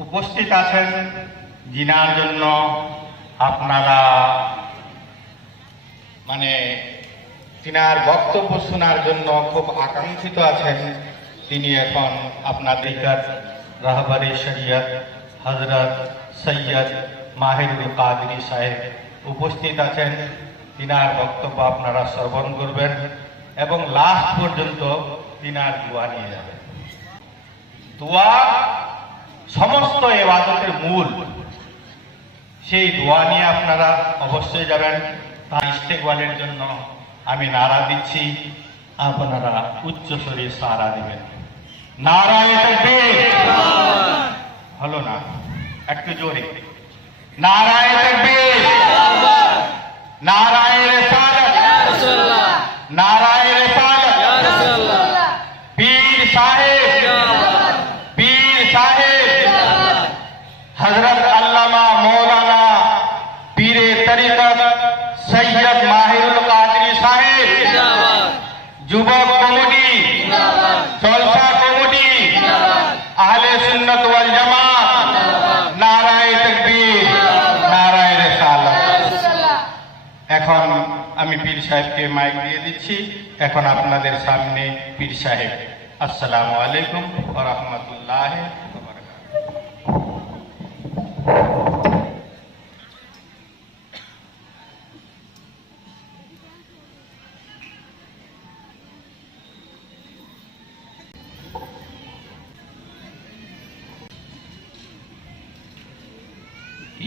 উপস্থিত আছেন, যিনার জন্য আপনারা তিনার বক্তব্য শোনার জন্য খুব আকাঙ্ক্ষিত আছেন। তিনি এখন আপনাদের রাহবারে শরিয়ত হযরত সৈয়দ মাহিরুল কাদরি সাহেব উপস্থিত আছেন। তিনার বক্তব্য আপনারা শ্রবণ করবেন এবং লাস্ট পর্যন্ত তিনার দোয়া নিয়ে যাবেন। দোয়া সমস্ত ইবাদতের মূল, সেই দোয়া নিয়ে আপনারা অবশ্যই যাবেন। তার ইস্তেকবালের জন্য আমি নারা দিচ্ছি, আপনারা উচ্চ স্বরে সাড়া দিবেন। নারায়ে তাকবীর। হলো না, একটু জোরে। নারায়ে তাকবীর। নারায়ে রিসালাত। নারায়ে রিসালাত। পীর সাহেব, পীর সাহেব হযরত আল্লামা মৌলানা পীরে তরিকত সৈয়দ মাহিরুল কাদরি সাহেব, যুবক কমিটি, জলসা কমিটি, আহলে সুন্নাত ওয়াল জামাত, নারায়ে তাকবীর, নারায়ে রিসালাত। এখন আমি পীর সাহেবকে মাইক দিয়ে দিচ্ছি। এখন আপনাদের সামনে পীর সাহেব। আসসালামু আলাইকুম ওয়া রাহমাতুল্লাহি ওয়া বারাকাতুহু।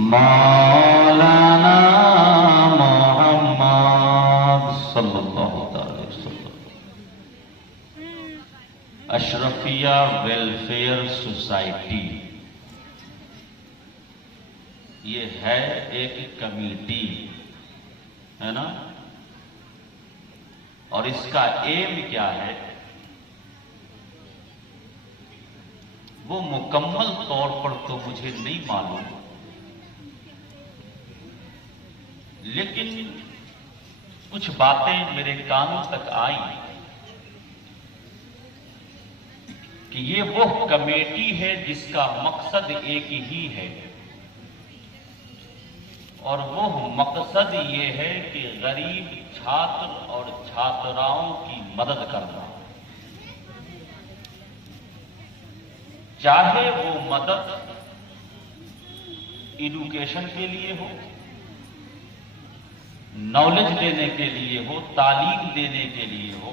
مولانا محمد صلی اللہ علیہ وسلم اشرفیہ ویلفیئر سوسائٹی یہ ہے ایک کمیٹی ہے نا، اور اس کا ایم کیا ہے وہ مکمل طور پر تو مجھے نہیں معلوم، لیکن کچھ باتیں میرے کانوں تک آئیں کہ یہ وہ کمیٹی ہے جس کا مقصد ایک ہی ہے، اور وہ مقصد یہ ہے کہ غریب چھاتر اور چھاتراؤں کی مدد کرنا، چاہے وہ مدد ایڈوکیشن کے لیے ہو، نالج دینے کے لیے ہو، تعلیم دینے کے لیے ہو،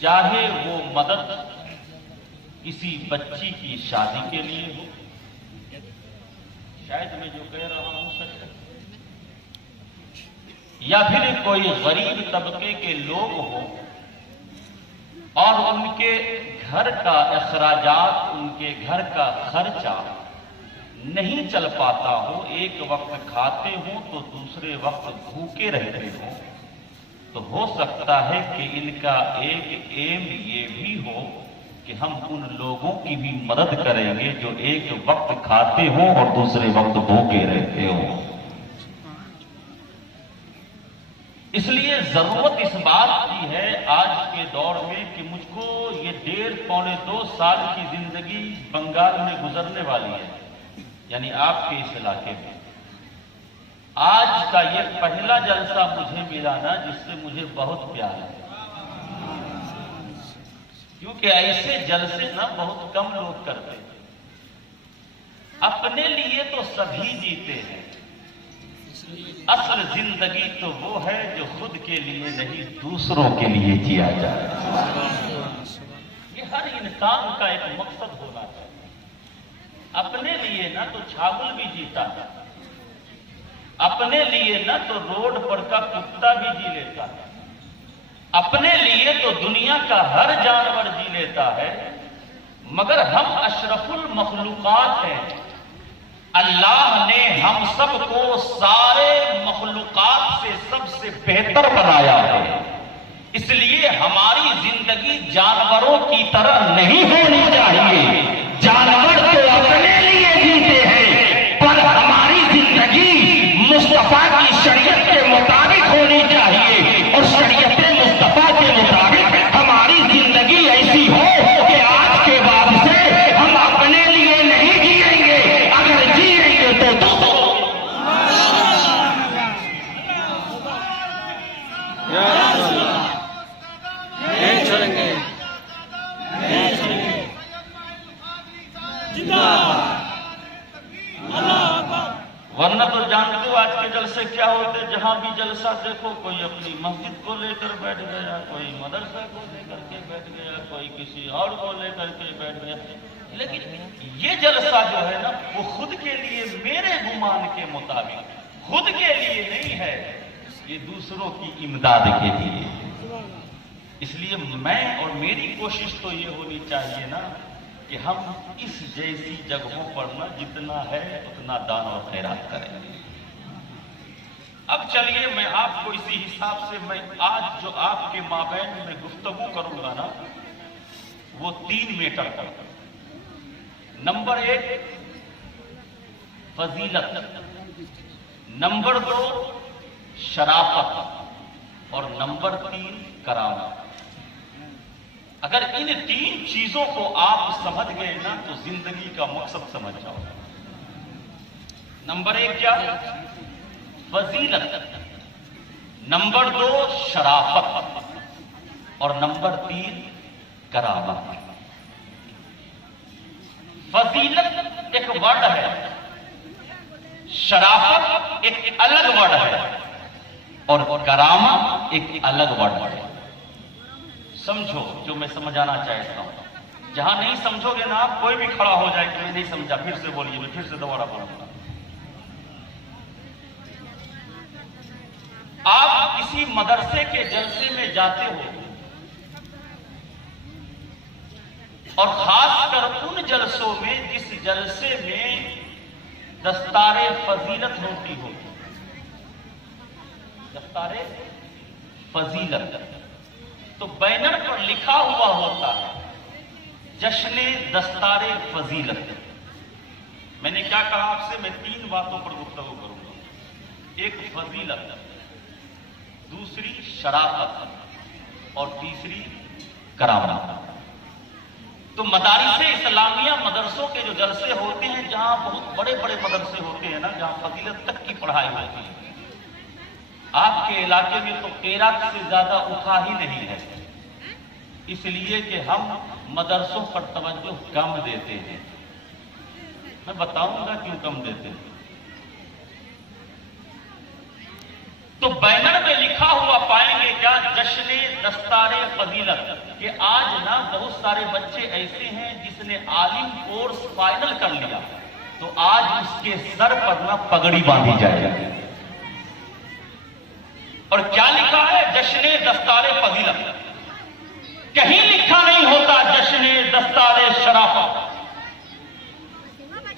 چاہے وہ مدد کسی بچی کی شادی کے لیے ہو، شاید میں جو کہہ رہا ہوں سچ ہے، یا پھر کوئی غریب طبقے کے لوگ ہوں اور ان کے گھر کا اخراجات، ان کے گھر کا خرچہ نہیں چل پاتا ہو، ایک وقت کھاتے ہوں تو دوسرے وقت بھوکے رہتے ہوں، تو ہو سکتا ہے کہ ان کا ایک ایم یہ بھی ہو کہ ہم ان لوگوں کی بھی مدد کریں گے جو ایک وقت کھاتے ہوں اور دوسرے وقت بھوکے رہتے ہوں۔ اس لیے ضرورت اس بات کی ہے آج کے دور میں کہ مجھ کو یہ 1.5-2 سال کی زندگی بنگال میں گزرنے والی ہے، یعنی آپ کے اس علاقے میں آج کا یہ پہلا جلسہ مجھے ملا نا، جس سے مجھے بہت پیار ہے، کیونکہ ایسے جلسے نا بہت کم لوگ کرتے ہیں۔ اپنے لیے تو سبھی جیتے ہیں، اصل زندگی تو وہ ہے جو خود کے لیے نہیں دوسروں کے لیے جیا جائے۔ یہ ہر انسان کا ایک مقصد ہونا چاہیے۔ اپنے لیے نہ تو چھاول بھی جیتا ہے، اپنے لیے نہ تو روڈ پر کا کتا بھی جی لیتا ہے، اپنے لیے تو دنیا کا ہر جانور جی لیتا ہے، مگر ہم اشرف المخلوقات ہیں۔ اللہ نے ہم سب کو سارے مخلوقات سے سب سے بہتر بنایا ہے، اس لیے ہماری زندگی جانوروں کی طرح نہیں ہونی چاہیے۔ جانور تو اپنے لیے جیتے ہیں، پر ہماری زندگی مصطفیٰ کی شریعت کے مطابق ہونی چاہیے، اور شریعت مصطفیٰ کے مطابق ہماری زندگی ایسی ہو کہ آج کے بعد سے ہم اپنے لیے نہیں جیئیں گے، اگر جیئیں گے تو دوسروں ورنہ تو جانتے ہو آج کے جلسے کیا ہوتے، جہاں بھی جلسہ دیکھو کوئی اپنی مسجد کو لے کر بیٹھ گیا، کوئی مدرسہ کو لے کر کے بیٹھ گیا، کوئی کسی اور کو لے کر کے بیٹھ گیا۔ لیکن یہ جلسہ جو ہے نا وہ خود کے لیے، میرے گمان کے مطابق خود کے لیے نہیں ہے، یہ دوسروں کی امداد کے لیے۔ اس لیے میں اور میری کوشش تو یہ ہونی چاہیے نا کہ ہم اس جیسی جگہوں پر نہ جتنا ہے اتنا دان اور خیرات کریں۔ اب چلیے میں آپ کو اسی حساب سے میں آج جو آپ کے مابین میں گفتگو کروں گا نا وہ 3 میٹر کا۔ نمبر 1 فضیلت، نمبر 2 شرافت، اور نمبر 3 کرامت۔ اگر ان 3 چیزوں کو آپ سمجھ گئے نا تو زندگی کا مقصد سمجھ جاؤ۔ نمبر 1 کیا؟ فضیلت، نمبر 2 شرافت، اور نمبر 3 کرامت۔ فضیلت ایک ورڈ ہے، شرافت ایک الگ ورڈ ہے، اور کرامت ایک الگ ورڈ ہے۔ سمجھو جو میں سمجھانا چاہتا ہوں، جہاں نہیں سمجھو گے نا آپ، کوئی بھی کھڑا ہو جائے کہ میں نہیں سمجھا، پھر سے بولیے، میں پھر سے دوبارہ بولوں گا۔ آپ کسی مدرسے کے جلسے میں جاتے ہو اور خاص کر ان جلسوں میں جس جلسے میں دستار فضیلت ہوتی ہو، دستار فضیلت، تو بینر پر لکھا ہوا ہوتا ہے جشن دستار فضیلت۔ میں نے کیا کہا آپ سے؟ میں 3 باتوں پر گفتگو کروں گا، ایک فضیلت، دوسری شرافت اور تیسری کرامت۔ تو مدارس اسلامیہ مدرسوں کے جو جلسے ہوتے ہیں، جہاں بہت بڑے بڑے مدرسے ہوتے ہیں نا، جہاں فضیلت تک کی پڑھائی ہوتی ہے، آپ کے علاقے میں تو قیرات سے زیادہ اٹھا ہی نہیں ہے، اس لیے کہ ہم مدرسوں پر توجہ کم دیتے ہیں۔ میں بتاؤں گا کیوں کم دیتے ہیں۔ تو بینر میں لکھا ہوا پائیں گے کیا؟ جشن دستار فضیلت، کہ آج نا بہت سارے بچے ایسے ہیں جس نے عالم کورس فائنل کر لیا، تو آج اس کے سر پر نا پگڑی باندھی جائے گی۔ اور کیا لکھا ہے؟ جشن دستار فضیلت۔ کہیں لکھا نہیں ہوتا جشن دستار شرافت،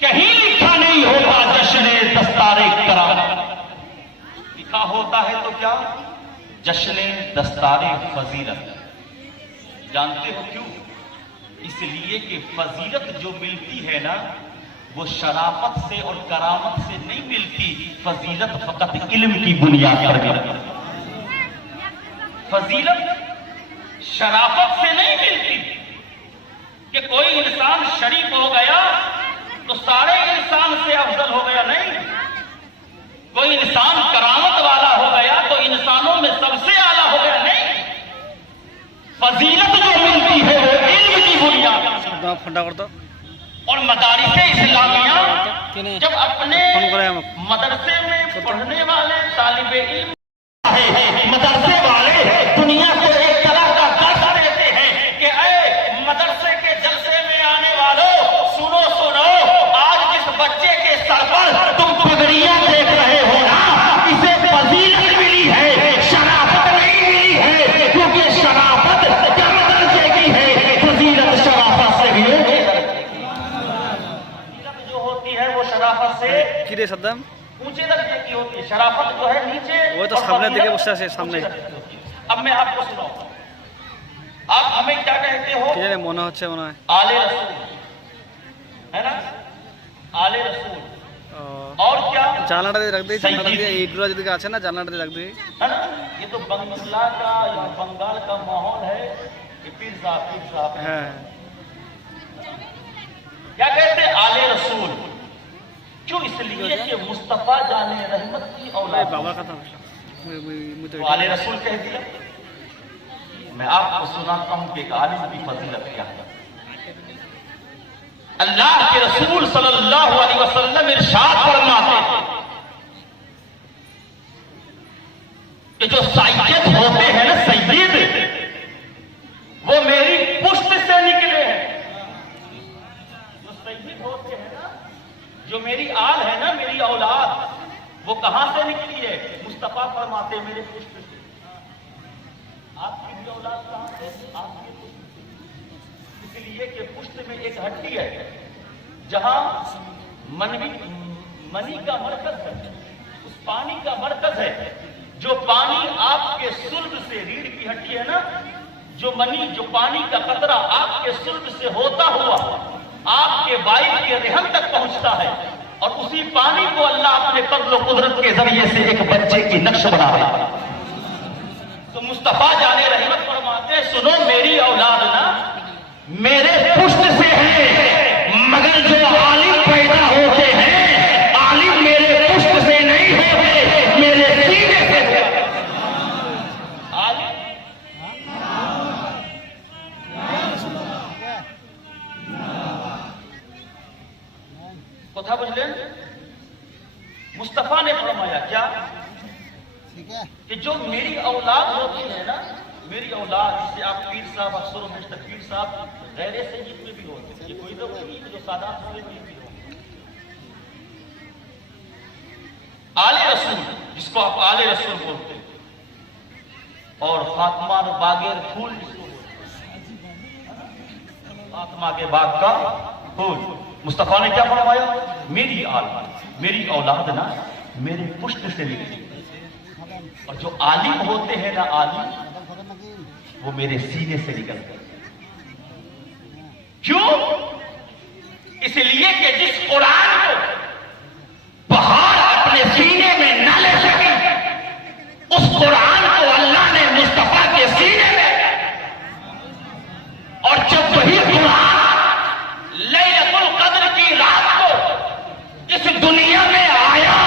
کہیں لکھا نہیں ہوتا جشن دستار کرامت، لکھا ہوتا ہے تو کیا؟ جشن دستار فضیلت۔ جانتے ہو کیوں؟ اس لیے کہ فضیلت جو ملتی ہے نا، وہ شرافت سے اور کرامت سے نہیں ملتی، فضیلت فقط علم کی بنیاد پر ملتی ہے۔ فضیلت شرافت سے نہیں ملتی کہ کوئی انسان شریف ہو گیا تو سارے انسان سے افضل ہو گیا، نہیں۔ کوئی انسان کرامت والا ہو گیا تو انسانوں میں سب سے اعلیٰ ہو گیا، نہیں۔ فضیلت جو ملتی ہے وہ علم کی بنیاد۔ اور مدارس اسلامیہ جب اپنے مدرسے میں پڑھنے والے طالب علم مدرسے والے دنیا کو ایک طرح کا درس دیتے ہیں کہ اے مدرسے کے جلسے میں آنے والوں، سنو سنو، آج جس بچے کے سر پر تم پگڑیاں دیکھ رہے ہو نا، اسے فضیلت ملی ہے، شرافت نہیں ملی ہے، کیونکہ شرافت کم درجے کی ہے، فضیلت شرافت سے بھی جو ہوتی ہے وہ شرافت سے اونچے درجے کی ہوتی ہے، شرافت جو ہے نیچے، وہ تو سامنے دیکھے اس سے سامنے۔ اب میں آپ کو سناؤں، آپ ہمیں کیا کہتے ہو؟ آل رسول ہے نا، آل رسول، اور کیا জানলাটা দিয়ে রাখ দিই, জানলাটা দিয়ে এইগুলো যেদিকে আছে না, জানলাটা দিয়ে রাখ দিই। ہے نا؟ یہ تو بنگلہ کا یا بنگال کا ماحول ہے کہ پیر صاحب হ্যাঁ کیا کہتے ہیں؟ آل رسول۔ کیوں؟ اس لیے کہ مصطفیٰ جان رحمت کی اولاد، বাবার কথা تو آل رسول کہہ دیا۔ میں آپ کو سناتا ہوں کہ ایک عالم کی فضیلت کیا ہے۔ اللہ کے رسول صلی اللہ علیہ وسلم ارشاد فرماتے ہیں کہ جو سید ہوتے ہیں نا، سید، وہ میری پشت سے نکلے ہیں۔ جو سید ہوتے ہیں نا، جو میری آل ہے نا، میری اولاد، وہ کہاں سے نکلی ہے؟ مصطفیٰ فرماتے ہیں میرے پشت سے۔ آپ کی بھی اولاد کہاں سے؟ آپ کی پشت سے۔ اس لیے کہ پشت میں ایک ہڈی ہے جہاں منی کا مرکز ہے، اس پانی کا مرکز ہے، جو پانی آپ کے سلب سے، ریڑھ کی ہڈی ہے نا، جو منی، جو پانی کا قطرہ آپ کے سلب سے ہوتا ہوا آپ کے وائف کے رحم تک پہنچتا ہے، اور اسی پانی کو اللہ اپنے فضل و قدرت کے ذریعے سے ایک بچے کی نقش بنا رہا ہے۔ تو مصطفیٰ جان رحمت فرماتے ہیں، سنو میری اولاد نا میرے پشت سے ہے، مگر جو عالم پیدا ہوتے ہیں، عالم میرے پشت سے نہیں ہوتے، میرے سینے سے ہوتے۔ عالم کتھا بجھلیں؟ مصطفیٰ نے فرمایا کیا کہ جو میری اولاد ہوتی ہے نا، میری اولاد، جس سے آپ پیر صاحب، اکثر و بیشتر پیر صاحب غیر سید میں بھی ہوتے ہیں، یہ کوئی ضرورت نہیں کہ جو سادات ہوئے میں بھی ہوں۔ آل رسول، جس کو آپ آل رسول بولتے ہیں، اور فاطمہ باغیر پھول، فاطمہ کے باغ کا پھول، مصطفیٰ نے کیا فرمایا؟ میری اولاد نا میرے پشت سے نکلی، اور جو عالم ہوتے ہیں نا عالم، وہ میرے سینے سے نکلتے ہیں۔ کیوں؟ اس لیے کہ جس قرآن کو پہاڑ اپنے سینے میں نہ لے سکے، اس قرآن کو اللہ نے مصطفیٰ کے سینے میں، اور جب وہی قرآن لیلۃ القدر کی رات کو اس دنیا میں آیا،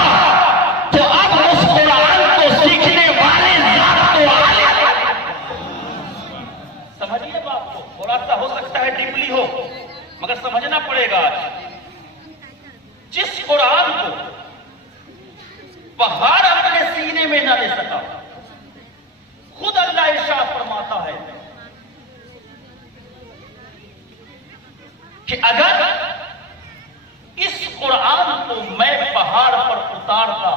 تو اب اس قرآن کو سیکھنے والے ذات تو عالم، سمجھیے بات کو، تھوڑا سا ہو سکتا ہے ڈیپلی ہو مگر سمجھنا پڑے گا۔ جس قرآن کو پہاڑ اپنے سینے میں نہ لے سکا، خود اللہ ارشاد فرماتا ہے کہ اگر اس قرآن کو میں پہاڑ پر اتارتا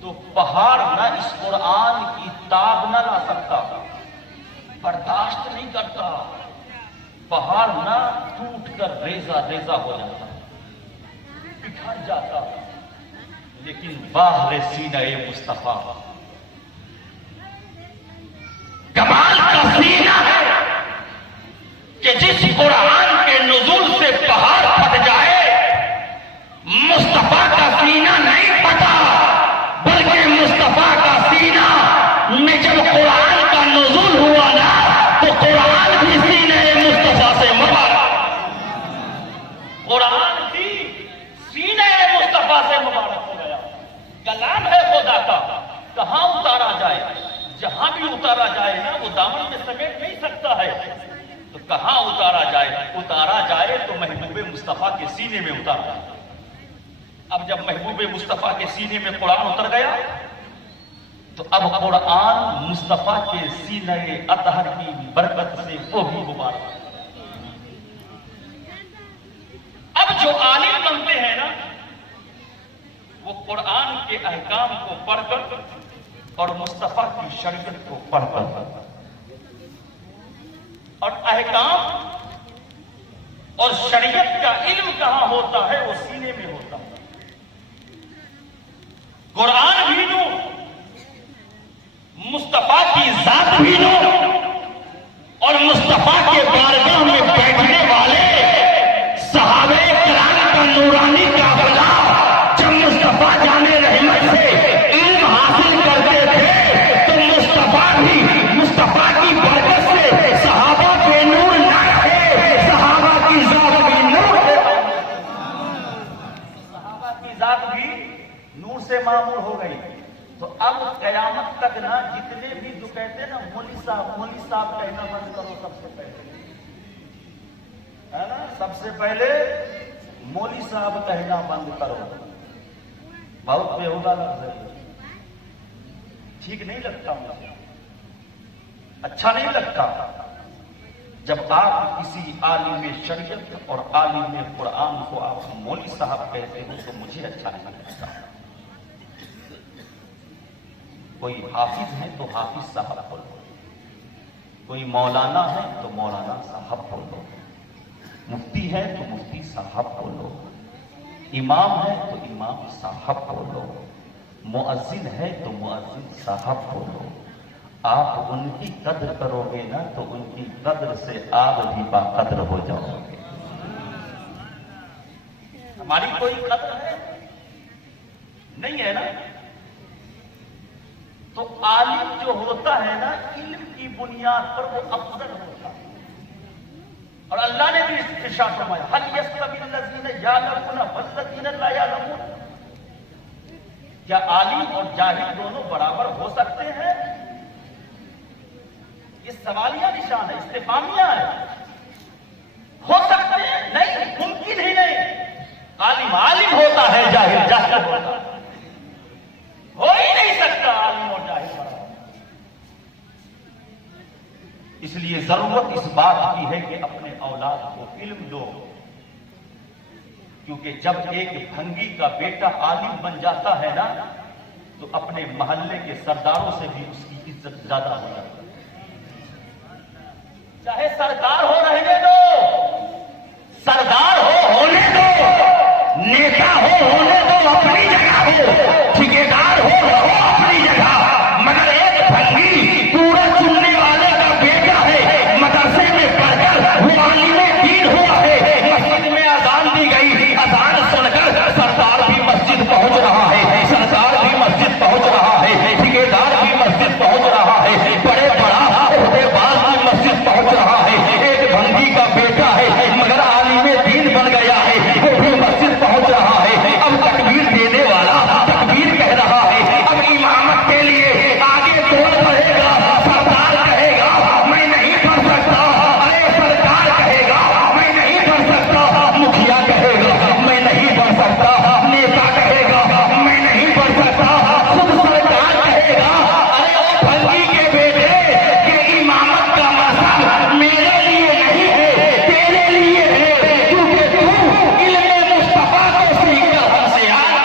تو پہاڑ نہ اس قرآن کی تاب نہ لا سکتا، برداشت نہیں کرتا، پہاڑ نہ ٹوٹ کر ریزہ ریزہ ہو جاتا، بکھر جاتا، لیکن باہر سینہ مصطفیٰ کمال کا سینہ ہے کہ جس قرآن کے نزول سے پہاڑ پھٹ جائے، مصطفیٰ کا سینہ نہیں پھٹا، بلکہ مصطفیٰ کا سینہ میں جب قرآن کا نزول ہوا نا تو قرآن بھی سینہ مصطفیٰ سے مبارک، قرآن بھی سینہ مصطفیٰ سے مبارک ہو گیا۔ کلام ہے خدا کا، کہاں اتارا جائے؟ جہاں بھی اتارا جائے نا وہ دامن میں سمیٹ نہیں سکتا ہے، تو کہاں اتارا جائے؟ اتارا جائے تو محبوب مصطفیٰ کے سینے میں اتارا۔ اب جب محبوب مصطفیٰ کے سینے میں قرآن اتر گیا تو اب قرآن مصطفیٰ کے سینہ اطہر کی برکت سے وہ بھی مبارک۔ اب جو عالم بنتے ہیں نا وہ قرآن کے احکام کو پڑھ کر اور مصطفیٰ کی شریعت کو پڑھ کر، اور احکام اور شریعت کا علم کہاں ہوتا ہے؟ وہ سینے میں ہوتا ہے۔ قرآن بھی نور، مصطفیٰ کی ذات بھی نور، اور مصطفیٰ کے بارگاہ میں بیٹھنے والے صحابہ کرام کا نورانی قافلہ جب مصطفیٰ جانے رحمت سے علم حاصل کرتے تھے تو مصطفیٰ بھی مصطفیٰ کی برکت سے صحابہ کے نور نہ رہے، صحابہ کی ذات بھی نور ہے، صحابہ کی ذات بھی نور سے معمور ہو گئی۔ تو اب قیامت تک نا جتنے بھی جو کہتے ہیں نا مولوی صاحب کہنا بند کرو، سب سے پہلے ہے نا، سب سے پہلے مولوی صاحب کہنا بند کرو، بہت بےہودہ لفظ ہے، ٹھیک نہیں لگتا مجھے، اچھا نہیں لگتا۔ جب آپ کسی عالم شریعت اور عالم قرآن کو آپ مولوی صاحب کہتے ہو تو مجھے اچھا نہیں لگتا۔ کوئی حافظ ہے تو حافظ صاحب بولو، کوئی مولانا ہے تو مولانا صاحب بولو، مفتی ہے تو مفتی صاحب بولو، امام ہے تو امام صاحب بولو، مؤذن ہے تو مؤذن صاحب بولو۔ آپ ان کی قدر کرو گے نا تو ان کی قدر سے آپ بھی باقدر ہو جاؤ گے۔ ہماری کوئی قدر ہے نہیں ہے نا، تو عالم جو ہوتا ہے نا علم کی بنیاد پر وہ افضل ہوتا ہے، اور اللہ نے بھی ارشاد فرمایا هل يستوي الذين يعلمون والذين لا يعلمون، کیا عالم اور جاہل دونوں برابر ہو سکتے ہیں؟ یہ سوالیہ نشان ہے، استفہامیہ ہے، ہو سکتے ہیں؟ نہیں، ممکن ہی نہیں۔ عالم عالم ہوتا ہے، جاہل جاہل ہوتا ہے، ہو ہی نہیں سکتا عالم اور جاہل برابر۔ اس لیے ضرورت اس بات کی ہے کہ اپنے اولاد کو علم دو، کیونکہ جب ایک بھنگی کا بیٹا عالم بن جاتا ہے نا تو اپنے محلے کے سرداروں سے بھی اس کی عزت زیادہ ہو جاتی ہے. چاہے سرکار ہو رہنے دو, سردار ہو ہونے دو, نیتا ہو ہونے دو, اپنی جگہ ہو, ٹھیکیدار ہو رہو اپنی جگہ, مگر ایک بھنگی پورا چننے والے کا بیٹا ہے, مدرسے میں پڑھ کر وہ عالم دین ہوا ہے, مسجد میں اذان دی گئی, اذان سن کر سردار بھی مسجد پہنچ رہا ہے, سردار بھی مسجد پہنچ رہا ہے, ٹھیکیدار بھی مسجد پہنچ رہا ہے, بڑے بڑا عہدے باز بھی مسجد پہنچ رہا ہے. ایک بھنگی کا بیٹا ہے مگر عالم دین بن گیا ہے, وہ بھی مسجد پہنچ رہا ہے. اب تکبیر دینے والا تکبیر کہہ رہا ہے, اب امامت کے لیے آگے کون بڑھے گا؟ سردار کہے گا میں نہیں پڑھ سکتا, ارے سرکار کہے گا میں نہیں پڑھ سکتا, مکھیا کہے گا میں نہیں پڑھ سکتا, نیتا کہے گا میں نہیں پڑھ سکتا, خود سرکار کہے گا ارے وہ بھنگی کے بیٹے کہ امامت کا مذہب میرے لیے نہیں ہے, تیرے لیے ہے, کیونکہ تو علم مصطفیٰ کو سیکھ کر ہم سے آیا.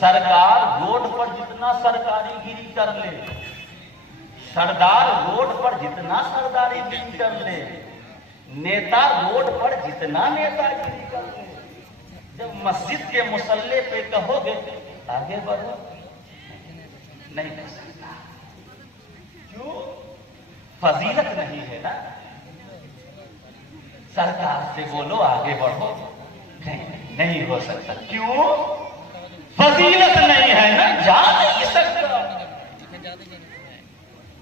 سرکار روڈ پر جتنا سرکاری گیری کر لے, سردار روڈ پر جتنا سرداری گیری کر لے, نیتا روڈ پر جتنا نیتا گیری کر لے, جب مسجد کے مصلے پہ کہو گے آگے بڑھو نہیں کر سکتا. کیوں؟ فضیلت نہیں ہے نا. سرکار سے بولو آگے بڑھو, نہیں ہو سکتا. کیوں؟ فضیلت نہیں ہے نا, جا نہیں سکتا.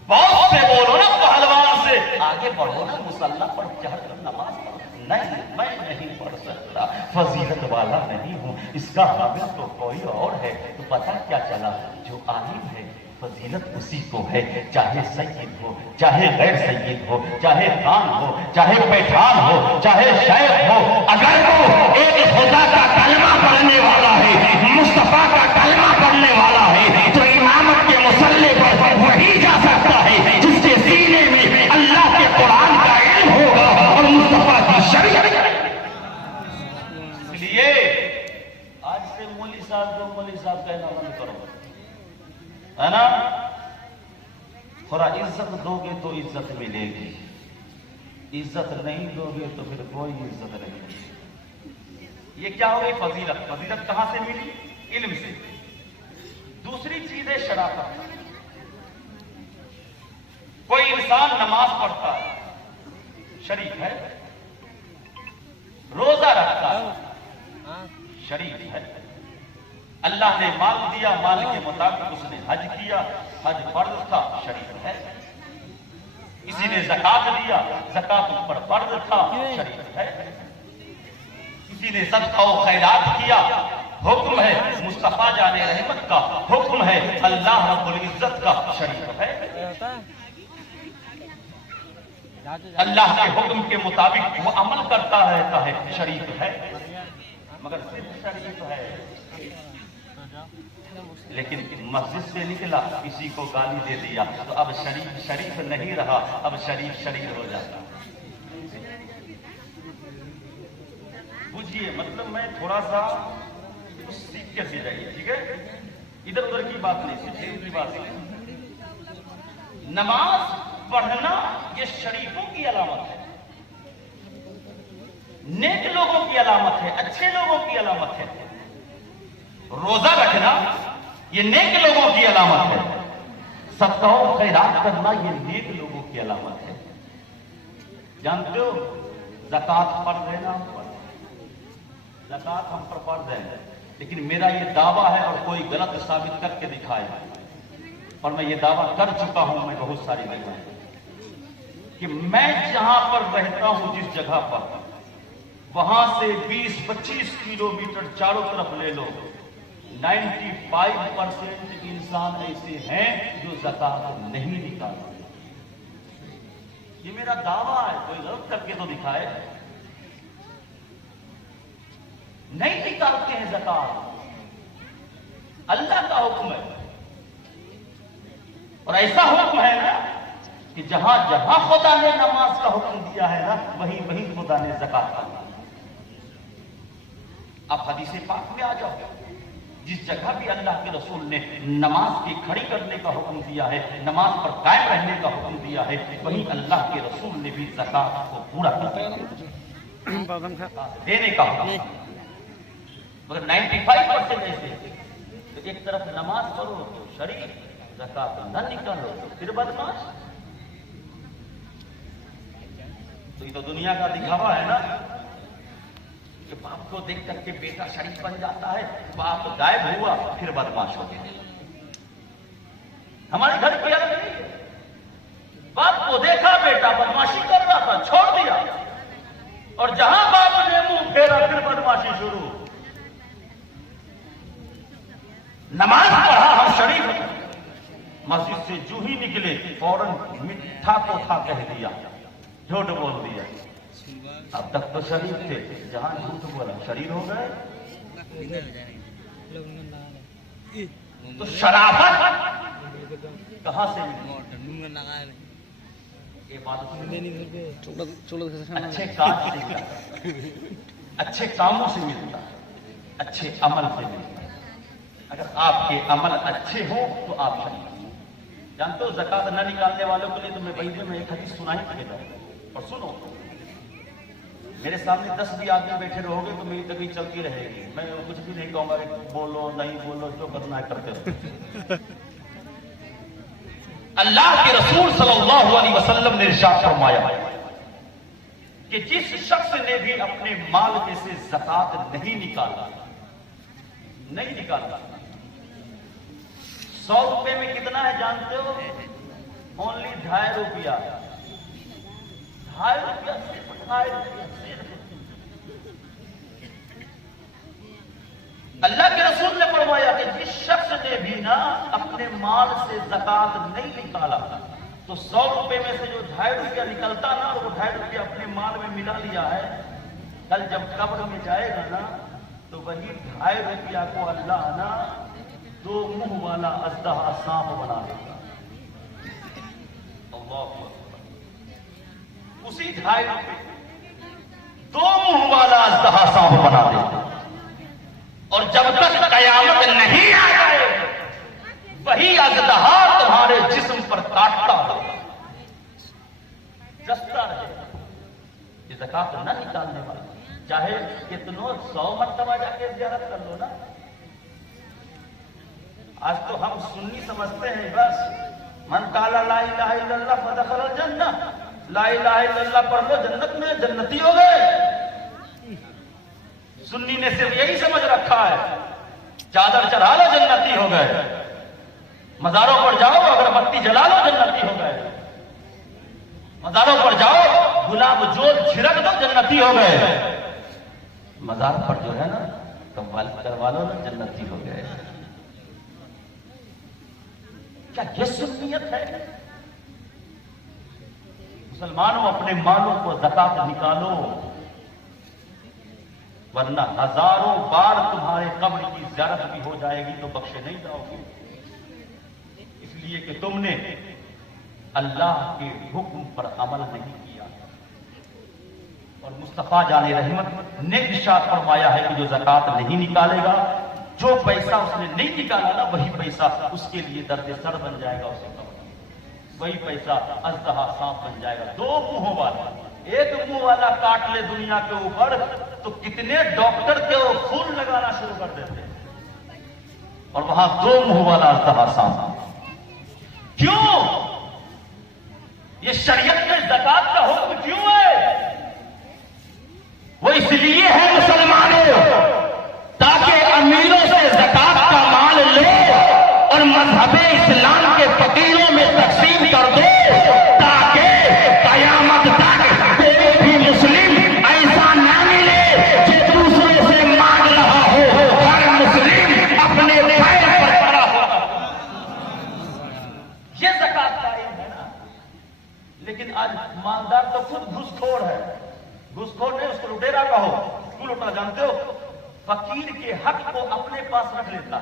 بہت سے بولو نا پہلوان سے آگے بڑھو نا, مصلی پر چڑھ کر نماز پڑھو, نہیں میں نہیں پڑھ سکتا, فضیلت والا نہیں ہوں, اس کا حامل تو کوئی اور ہے. تو پتہ کیا چلا, جو عالم ہے فضیلت اسی کو ہے, چاہے سید ہو چاہے غیر سید ہو, چاہے خان ہو چاہے پٹھان ہو چاہے شیخ ہو, اگر وہ ایک خدا کا کلمہ پڑھنے والا ہے, مصطفیٰ کا کلمہ پڑھنے والا ہے, تو امامت کے مصلی پر وہی جا سکتا ہے جس کے سینے میں اللہ کے قرآن کا علم ہوگا اور مصطفیٰ کی شریعت. اس لیے آج سے مولوی صاحب کو مولوی صاحب کہنا بند کرو, ہے نا. تھوڑا عزت دو گے تو عزت ملے گی, عزت نہیں دو گے تو پھر کوئی عزت نہیں ملے. یہ کیا ہو گئی فضیلت؟ فضیلت کہاں سے ملی؟ علم سے. دوسری چیز ہے شرافت. کوئی انسان نماز پڑھتا ہے, شریف ہے, روزہ رکھتا ہے, شریف ہے, اللہ نے مال دیا, مال کے مطابق اس نے حج کیا, حج فرض تھا, شریف ہے. کسی نے زکات دیا, زکات اس پر فرض تھا, شریف ہے. کسی نے صدقہ و خیرات کیا, حکم ہے مصطفیٰ جان رحمت کا, حکم ہے اللہ رب العزت کا, شریف ہے. اللہ کے حکم کے مطابق وہ عمل کرتا رہتا ہے, شریف ہے. مگر صرف شریف ہے, لیکن مسجد سے نکلا کسی کو گالی دے دیا تو اب شریف شریف نہیں رہا, اب شریف شریف ہو جاتا. بوجھیے مطلب میں تھوڑا سا کچھ سیکھ کے سی جائیے, ٹھیک ہے, ادھر ادھر کی بات نہیں, سیکھ کی بات نہیں. نماز پڑھنا یہ شریفوں کی علامت ہے, نیک لوگوں کی علامت ہے, اچھے لوگوں کی علامت ہے. روزہ رکھنا یہ نیک لوگوں کی علامت ہے, صدقہ و خیرات کرنا یہ نیک لوگوں کی علامت ہے. جانتے ہو زکات فرض ہے نا, ہم پر زکات ہم پر فرض ہے, لیکن میرا یہ دعویٰ ہے اور کوئی غلط ثابت کر کے دکھائے, اور میں یہ دعویٰ کر چکا ہوں میں بہت ساری جگہ, کہ میں جہاں پر رہتا ہوں جس جگہ پر, وہاں سے 20-25 کلومیٹر چاروں طرف لے لو, 95% انسان ایسے ہیں جو زکات نہیں نکالتے. یہ میرا دعویٰ ہے, کوئی غلط کر کے تو دکھائے. نہیں نکالتے ہیں زکات. اللہ کا حکم ہے، اور ایسا حکم ہے نا کہ جہاں جہاں خدا نے نماز کا حکم دیا ہے نا وہیں وہیں خدا نے زکات کا حکم دیا۔ اب حدیث پاک میں آ جاؤ، جس جگہ بھی اللہ کے رسول نے نماز کی کھڑی کرنے کا حکم دیا ہے، نماز پر قائم رہنے کا حکم دیا ہے، وہیں اللہ کے رسول نے بھی زکات کو پورا دینے کا حکم دیا۔ مگر 95% ایسے تو ایک طرف نماز پڑھو تو شریف، زکات نہ نکالو تو پھر بدماش۔ تو یہ تو دنیا کا دکھاوا ہے نا کہ باپ کو دیکھ کر کے بیٹا شریف بن جاتا ہے، باپ غائب ہوا پھر بدماش ہو گیا۔ ہمارے گھر کی عادت نہیں ہے، باپ کو دیکھا بیٹا بدماشی کر رہا تھا چھوڑ دیا، اور جہاں باپ نے منہ پھیرا پھر بدماشی شروع۔ نماز پڑھا ہم شریف، مسجد سے جو ہی نکلے فوراً میٹھا کو تھا کہہ دیا، جھوٹ بول دیا۔ اب تک تو شریف تھے، جہاں جھوٹ بولا شریر ہو گئے۔ تو شرافت کہاں سے ملی؟ اچھے کام سے ملتا، اچھے کاموں سے ملتا، اچھے عمل سے ملتا۔ اگر آپ کے عمل اچھے ہوں تو آپ شریف۔ جانتے ہو زکات نہ نکالنے والوں کے لیے تو میں وعیدے میں ایک حدیث سنا ہی پڑے گا، اور سنو، میرے سامنے 10 بھی آدمی بیٹھے رہو گے تو میری تقریر چلتی رہے گی، میں کچھ بھی نہیں کہوں گا کہ بولو نہیں بولو، جو کرنا ہے کرتے رہو۔ اللہ کے رسول صلی اللہ علیہ وسلم نے ارشاد فرمایا کہ جس شخص نے بھی اپنے مال میں سے زکات نہیں نکالا، 100 روپے میں کتنا ہے جانتے ہو؟ اونلی 2.5 روپیہ، 2.5 روپیہ، صرف 2.5 روپیہ۔ اللہ کے رسول نے فرمایا کہ جس شخص نے بھی نا اپنے مال سے زکات نہیں نکالا تو 100 روپے میں سے جو 2.5 روپیہ نکلتا نا، وہ 2.5 روپیہ اپنے مال میں ملا لیا ہے، کل جب قبر میں جائے گا نا تو وہی 2.5 روپیہ کو اللہ نا 2 منہ والا اژدہا سانپ بنا دے گا۔ اللہ اکبر۔ اسی 2.5 روپے 2 منہ والا اژدہا سانپ بنا دے گا، اور جب تک قیامت نہیں آ جائے وہی اژدہا تمہارے جسم پر کاٹتا ہوگا، ڈستا رہے گا۔ یہ زکات نہ نکالنے والا چاہے کتنوں 100 مرتبہ جا کے زیارت کر لو نا۔ آج تو ہم سنی سمجھتے ہیں بس، من قال لا الہ الا اللہ فدخل الجنہ، لا الہ الا اللہ پڑھ لو جنت میں جنتی ہو گئے۔ سنی نے صرف یہی سمجھ رکھا ہے، چادر چڑھا لو جنتی ہو گئے، مزاروں پر جاؤ اگربتی جلا لو جنتی ہو گئے، مزاروں پر جاؤ گلاب جول چھڑک دو جنتی ہو گئے، مزار پر جو ہے نا کمال کروا لو نا جنتی ہو گئے۔ کیا یہ سنیت ہے؟ مسلمانوں اپنے مالوں کو زکات نکالو، ورنہ ہزاروں بار تمہارے قبر کی زیارت بھی ہو جائے گی تو بخشے نہیں جاؤ گے، اس لیے کہ تم نے اللہ کے حکم پر عمل نہیں کیا۔ اور مصطفیٰ جان رحمت نے ارشاد فرمایا ہے کہ جو زکات نہیں نکالے گا، جو پیسہ اس نے نہیں نکالا نا وہی پیسہ اس کے لیے درد سر بن جائے گا، اسے وہی پیسہ اژدہا سانپ بن جائے گا۔ 2 منہ والا، ایک منہ والا کاٹ لے دنیا کے اوپر تو کتنے ڈاکٹر کے وہ خون لگانا شروع کر دیتے ہیں، اور وہاں 2 منہ والا اژدہا سانپ۔ کیوں؟ یہ شریعت میں زکات کا حکم کیوں ہے؟ وہ اس لیے ہے مسلمانوں تاکہ امیروں سے زکات کا مال لو اور مذہب اسلام کے فقیروں میں تقسیم کر دو، تاکہ قیامت تک کوئی بھی مسلم ایسا نہ ملے جو دوسروں سے مانگ رہا ہو، ہر مسلم اپنے پیر پر کھڑا ہو۔ یہ زکات قائم ہے نا، لیکن آج مالدار تو خود گھوس خور ہے، گھوس خور نہیں اس کو لٹیرا کہو، کیوں لٹا جانتے ہو؟ فقیر کے حق کو اپنے پاس رکھ لیتا،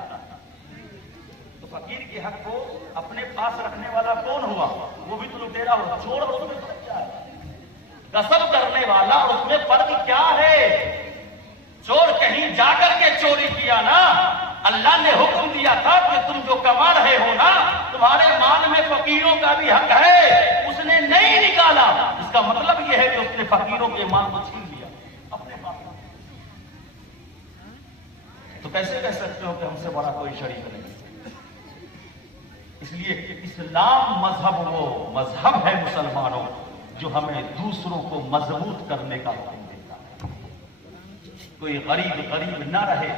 تو فقیر کے حق کو اپنے پاس رکھنے والا کون ہوا؟ وہ بھی تو لٹیرا ہوا. چور اور اس میں فرق کیا ہے؟ غصب کرنے والا اور اس میں فرق کیا ہے؟ چور کہیں جا کر کے چوری کیا نا، اللہ نے حکم دیا تھا کہ تم جو کما رہے ہو نا، تمہارے مال میں فقیروں کا بھی حق ہے، اس نے نہیں نکالا. اس کا مطلب یہ ہے کہ اس نے فقیروں کے مال کو چھین لیا اپنے پاس. تو کیسے کہہ سکتے ہو کہ ہم سے بڑا کوئی شریک نہیں؟ اس لیے اسلام مذہب وہ مذہب ہے مسلمانوں جو ہمیں دوسروں کو مضبوط کرنے کا حکم دیتا ہے. کوئی غریب نہ رہے.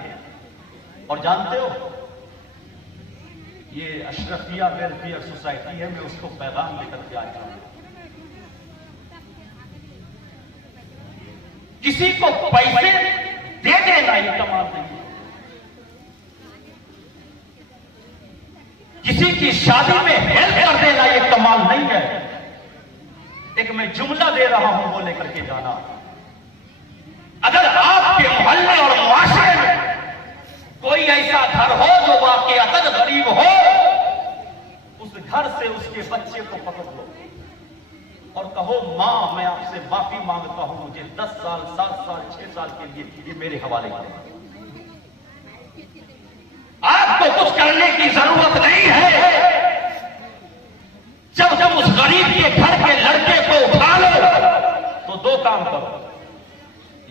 اور جانتے ہو یہ اشرفیہ ویلفیئر سوسائٹی ہے، میں اس کو پیغام لے کر کے آیا ہوں. کسی کو پیسے دے دینا یہ کمال نہیں ہے. کسی کی شادی میں ہیلپ کر دینا یہ کمال نہیں ہے. ایک میں جملہ دے رہا ہوں وہ لے کر کے جانا. اگر آپ کے محلے اور معاشرے میں کوئی ایسا گھر ہو جو واقعتاً غریب ہو، اس گھر سے اس کے بچے کو پکڑ لو اور کہو ماں میں آپ سے معافی مانگتا ہوں، مجھے 10 سال 7 سال 6 سال کے لیے یہ میرے حوالے کریں. آپ کو کچھ کرنے کی ضرورت نہیں ہے. جب اس غریب کے گھر کے لڑکے کو اٹھا لو تو 2 کام کرو.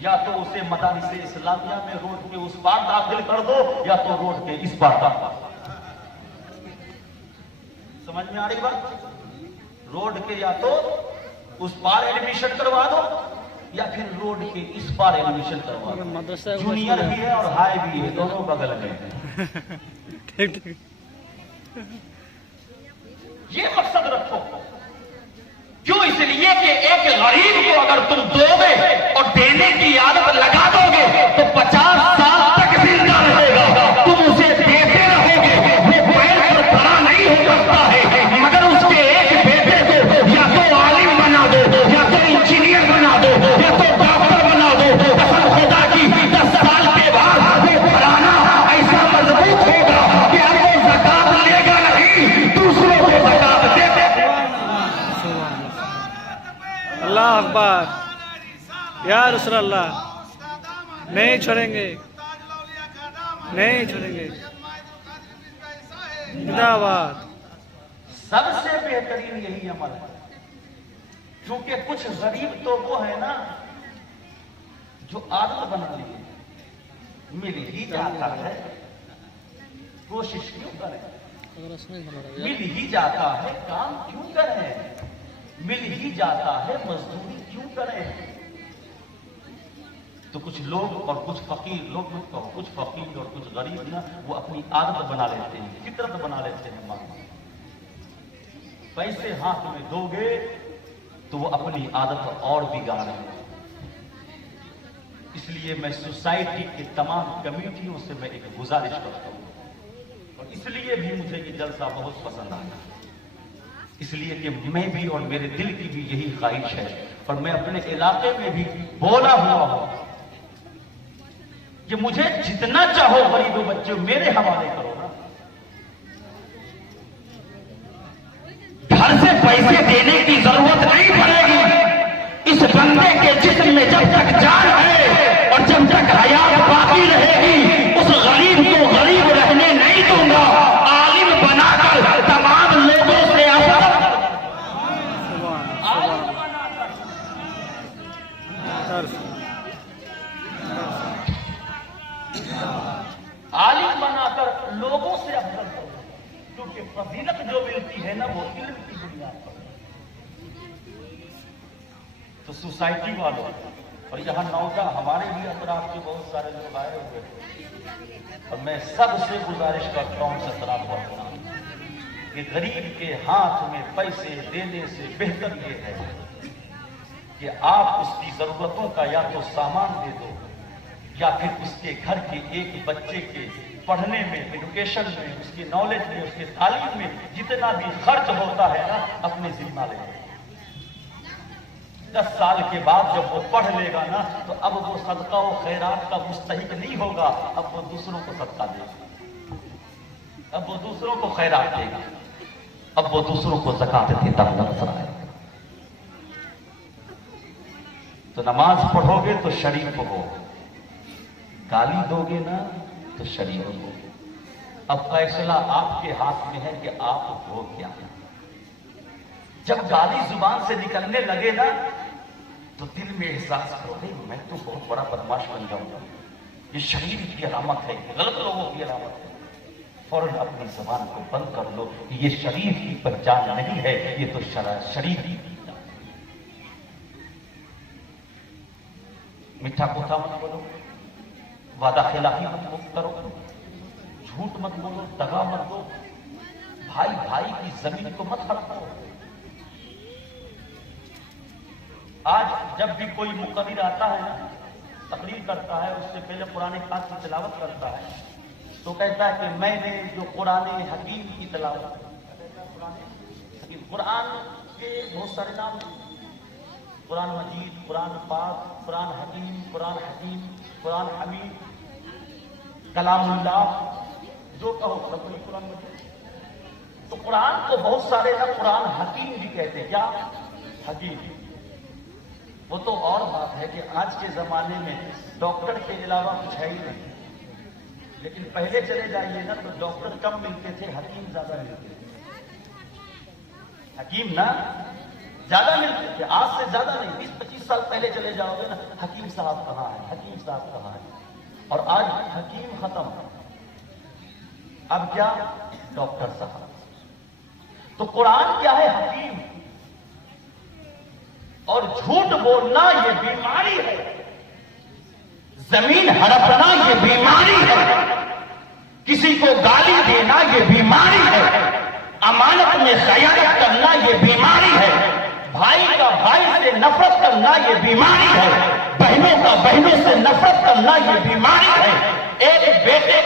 یا تو اسے مدارس اسلامیہ میں روڈ کے اس پار داخل کر دو، یا تو روڈ کے اس پار داخل. سمجھ میں آ رہی بات؟ روڈ کے یا تو اس پار ایڈمیشن کروا دو، یا پھر روڈ کے اس پار ایڈمیشن کروا دو. جونیئر بھی ہے اور ہائی بھی ہے، دونوں بغل میں ہیں. یہ مقصد رکھو. کیوں؟ اس لیے کہ ایک غریب کو اگر تم دو گے اور دینے کی عادت لگا دو گے تو 50 سال تک زندہ رہے گا. تم اسے دیتے رہو گے، وہ پیر پر کھڑا نہیں ہو سکتا ہے، مگر اس کے ایک بیٹے کو یا تو عالم بنا دو، یا تو انجینئر بنا دو، یا تو ڈاکٹر بنا دو. قسم خدا کی 10 سال کے بعد وہ پرانا ایسا مضبوط ہوگا کہ اب وہ زکات لے گا نہیں، دوسروں کو زکات دے دے. اللہ اکبر. یا رسول اللہ، نہیں چھوڑیں گے، نہیں چھوڑیں گے. زندہ آباد. سب سے بہترین یہی عمل ہے. کیونکہ کچھ غریب تو وہ ہے نا جو عادت بنا لیے، مل ہی جاتا ہے، کوشش کیوں کریں؟ مل ہی جاتا ہے، کام کیوں کریں؟ مل ہی جاتا ہے، مزدوری کیوں کریں؟ تو کچھ لوگ اور کچھ فقیر لوگ، کچھ فقیر اور کچھ غریب نا وہ اپنی عادت بنا لیتے ہیں، فطرت بنا لیتے ہیں. پیسے ہاتھ میں دو گے تو وہ اپنی عادت اور بگاڑ رہے ہیں. اس لیے میں سوسائٹی کے تمام کمیٹیوں سے میں ایک گزارش کرتا ہوں، اور اس لیے بھی مجھے یہ جلسہ بہت پسند آیا، اس لیے کہ میں بھی اور میرے دل کی بھی یہی خواہش ہے، اور میں اپنے علاقے میں بھی بولا ہوا ہوں کہ مجھے جتنا چاہو غریبوں بچے میرے حوالے کرو نا. گھر سے پیسے دینے کی ضرورت نہیں پڑے گی. اس بندے کے جسم میں جب تک جان ہے اور جب تک حیات باقی رہے گی، اس غریب کو غریب رہنے نہیں دوں گا. عالم بنا کر تمام لوگوں سے عالم بنا کر لوگوں سے افضل کرو. کیونکہ فضیلت جو ملتی ہے نا وہ علم کی بنیاد پر. تو سوسائٹی والوں اور یہاں نوجا ہمارے بھی اطراف کے بہت سارے لوگ آئے ہوئے ہیں، اور میں سب سے گزارش کرتا ہوں سترات وقت کہ غریب کے ہاتھ میں پیسے دینے سے بہتر یہ ہے کہ آپ اس کی ضرورتوں کا یا تو سامان دے دو، یا پھر اس کے گھر کے ایک بچے کے پڑھنے میں، ایڈوکیشن میں، اس کی نالج میں، اس کے تعلیم میں جتنا بھی خرچ ہوتا ہے نا اپنے ذمہ لے لو. 10 سال کے بعد جب وہ پڑھ لے گا نا تو اب وہ صدقہ و خیرات کا مستحق نہیں ہوگا، اب وہ دوسروں کو صدقہ دے گا. اب وہ دوسروں کو خیرات دے گا، اب وہ دوسروں کو زکات دیتا ہوا نظر آئے گا۔ تو نماز پڑھو گے تو شریف ہو، گالی دو گے نا تو شریف ہو۔ اب فیصلہ آپ کے ہاتھ میں ہے کہ آپ ہو کیا۔ جب گالی زبان سے نکلنے لگے نا تو دل میں احساس کرو گے میں تو بہت بڑا بدماش بن جاؤں گا، یہ شریف کی علامت ہے، یہ غلط لوگوں کی علامت ہے۔ فوراً اپنی زبان کو بند کر لو کہ یہ شریف کی پہچان نہیں ہے، یہ تو شریف کی میٹھا کوٹھا مت بولو، وعدہ خلافی مت کرو، جھوٹ مت بولو، دغا مت دو، بھائی بھائی کی زمین کو مت ہڑپو۔ آج جب بھی کوئی مقرر آتا ہے نا، تقریر کرتا ہے، اس سے پہلے قرآن پاک کی تلاوت کرتا ہے تو کہتا ہے کہ میں نے جو قرآن حکیم کی تلاوت، قرآن کے بہت سارے نام ہیں، قرآن مجید، قرآن پاک، قرآن حکیم، قرآن حمید، کلام اللہ، جو کہو سب نے قرآن مجید۔ تو قرآن کو بہت سارے نا قرآن حکیم بھی کہتے ہیں، کیا حکیم؟ وہ تو اور بات ہے کہ آج کے زمانے میں ڈاکٹر کے علاوہ کچھ ہے ہی نہیں، لیکن پہلے چلے جائیے نا تو ڈاکٹر کم ملتے تھے، حکیم زیادہ ملتے تھے۔ حکیم نا زیادہ ملتے تھے، آج سے زیادہ نہیں، 20-25 سال پہلے چلے جاؤ گے نا، حکیم صاحب کہاں ہے، حکیم صاحب کہاں ہے، اور آج حکیم ختم، اب کیا ڈاکٹر صاحب۔ تو قرآن کیا ہے؟ حکیم۔ اور جھوٹ بولنا یہ بیماری ہے، زمین ہڑپنا یہ بیماری ہے، کسی کو گالی دینا یہ بیماری ہے، امانت میں خیانت کرنا یہ بیماری ہے، بھائی کا بھائی سے نفرت کرنا یہ بیماری ہے، بہنوں کا بہنوں سے نفرت کرنا یہ بیماری ہے، ایک بیٹے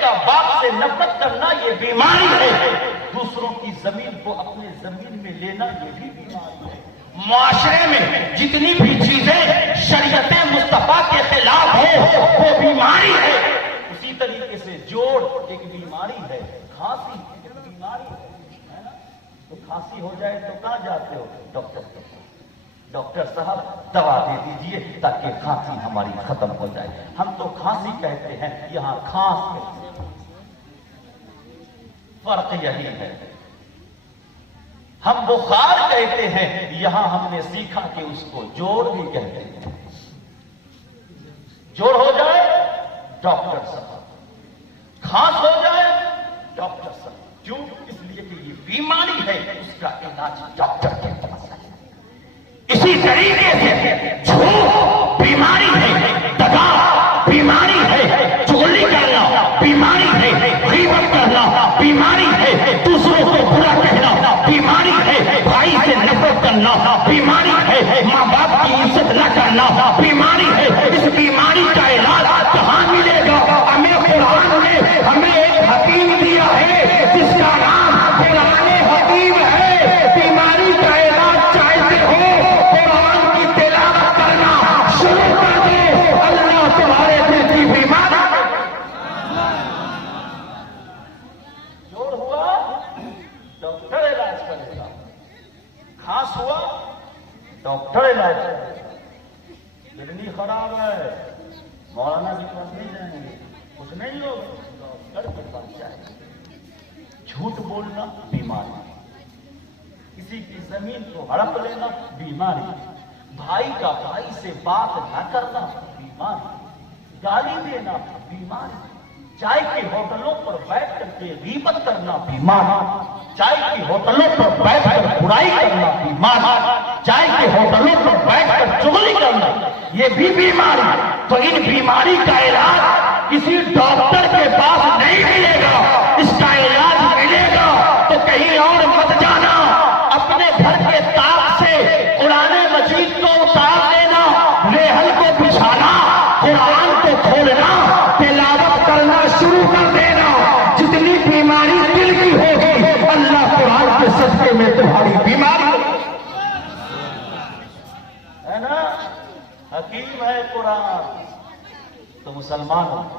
کا باپ سے نفرت کرنا یہ بیماری ہے، دوسروں کی زمین کو اپنے زمین میں لینا یہ بھی بیماری ہے۔ معاشرے میں جتنی بھی چیزیں شریعت مصطفیٰ کے خلاف ہو وہ بیماری ہے۔ اسی طریقے سے جوڑ ایک بیماری ہے، کھانسی ایک بیماری ہے نا؟ تو کھانسی ہو جائے تو کہاں جاتے ہو؟ ڈاکٹر صاحب دوا دے دیجئے تاکہ کھانسی ہماری ختم ہو جائے۔ ہم تو کھانسی کہتے ہیں، یہاں کھانس کہتے ہیں، فرق یہی ہے۔ ہم بخار کہتے ہیں، یہاں ہم نے سیکھا کہ اس کو جوڑ بھی کہتے ہیں۔ جوڑ ہو جائے ڈاکٹر صاحب، کھانس ہو جائے ڈاکٹر صاحب، کیوں؟ اس لیے کہ یہ بیماری ہے، اس کا علاج ڈاکٹر کے پاس ہے۔ اسی طریقے سے جھوٹ بیماری ہے، دغا بیماری ہے، چغلی کرنا بیماری ہے، غیبت کرنا بیماری ہے، دوسروں کو برا کہنا بیماری ہے، بھائی سے نفرت کرنا بیماری ہے، ماں باپ کی عزت نہ کرنا بیماری ہے۔ اس بیماری کا علاج کہاں ملے گا؟ ہمیں قرآن نے ہمیں ایک حکیم دیا ہے جس کا نام قرآن حکیم ہے۔ بیماری کا علاج چاہتے ہو قرآن کی تلاوت کرنا شروع کر دو، اللہ تمہارے دل کی بیماری۔ جوڑ ہوا ڈاکٹر علاج کرے گا، کھانس ہوا ڈاکٹر علاج کرے گا، کڈنی خراب ہے مولانا جی پاس نہیں جائیں گے، کچھ نہیں ہوگا، ڈاکٹر کے پاس جائیں گے۔ جھوٹ بولنا بیماری، کسی کی زمین کو ہڑپ لینا بیماری، بھائی کا بھائی سے بات نہ کرنا بیماری، گالی دینا بیماری، چائے کے ہوٹلوں پر بیٹھ کر کے غیبت کرنا بیماری، چائے کی ہوٹلوں پر بیٹھ کر برائی کرنا بیماری، چائے کے ہوٹلوں پر بیٹھ کر چغلی کرنا یہ بھی بیماری۔ تو ان بیماری کا علاج کسی ڈاکٹر کے پاس نہیں ملے گا، اس کا علاج ملے گا تو کہیں اور مت جانا، اپنے گھر کے تاپ سے قرآن مجید کو اتار دینا، ریحل کو بچھانا، قرآن کو کھولنا، تلاوت کرنا شروع کر دینا۔ جتنی بیماری دل کی ہوگی اللہ قرآن کے صدقے میں تمہاری بیماری ہے نا۔ حکیم ہے قرآن، تو مسلمان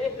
1